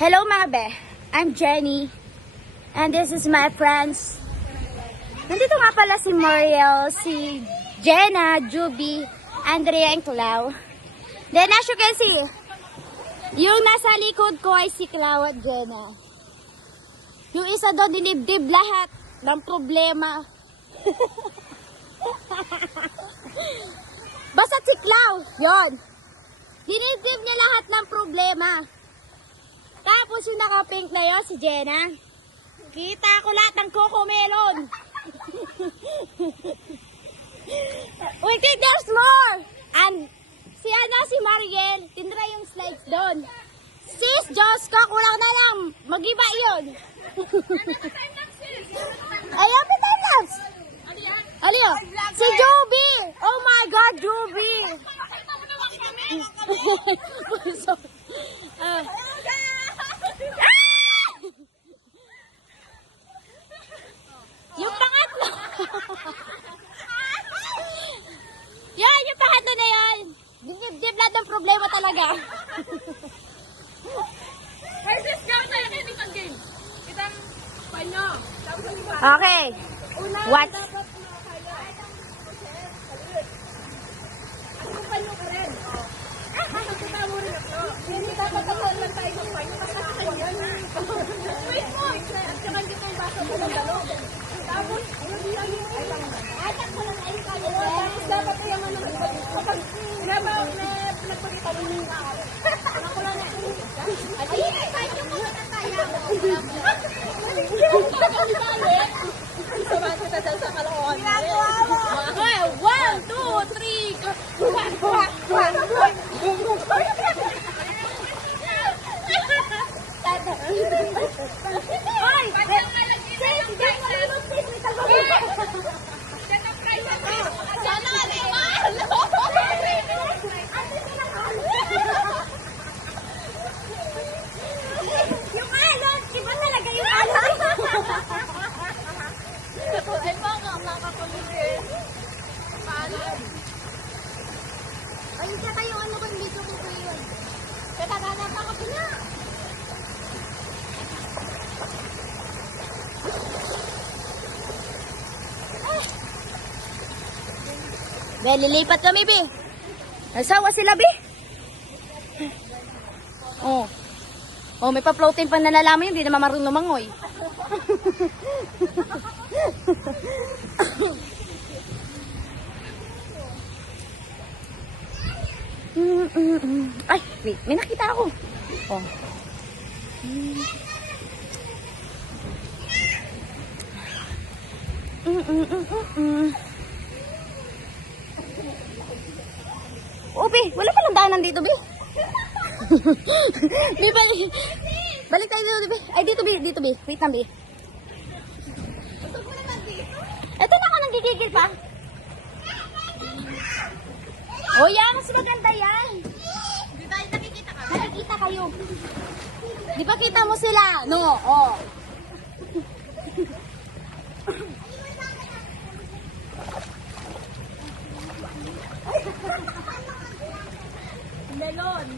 Hello mga be, I'm Jenny and this is my friends. Nandito nga pala si Muriel, si Jenna, Juby, Andrea, and Clau. Then as you can see, yung nasa likod ko ay si Clau at Jenna. Yung isa doon dinibdib lahat ng problema. Basta si Clau, yon. Dinibdib niya lahat ng problema. Tapos yung naka-pink na yun, si Jenna. Kita ko lahat ng coco melon. Wait, there's more! And si Mariel, tinry yung slides doon. Sis, Diyos ka, kulang na lang. Mag-iba yun. Ayaw, time-lapse. Aliyo, si Joby. Oh my God, Joby. Yung pangatlo. Yan, yung pangatlo na yan. Dib lahat ng problema talaga. Okay. What? One, two, three, go. Yung alon, iba talaga yung alon. Ay, baka makakulit eh. Paalam. Ay, siya kayo ano kung dito ko kayo. Kataganap ako pina. Be, lilipat kami, Be. Nasawa sila, Be. Oh. Oh, may pa-floating pa na nalaman yun. Hindi naman marunong lumangoy. Ay, wait. May nakita ako. Oh. Oh, Be. Wala palang daanan dito, Be. Be, balik tayo dito, Be. Ay, dito, Be. Dito, Be. Wait lang, Be. Ito na ka nang gigigil pa. Oh, yan. Mas maganda yan. Di ba nakikita ka? Nakikita kayo. Di ba kita mo sila? No, oh. Melon.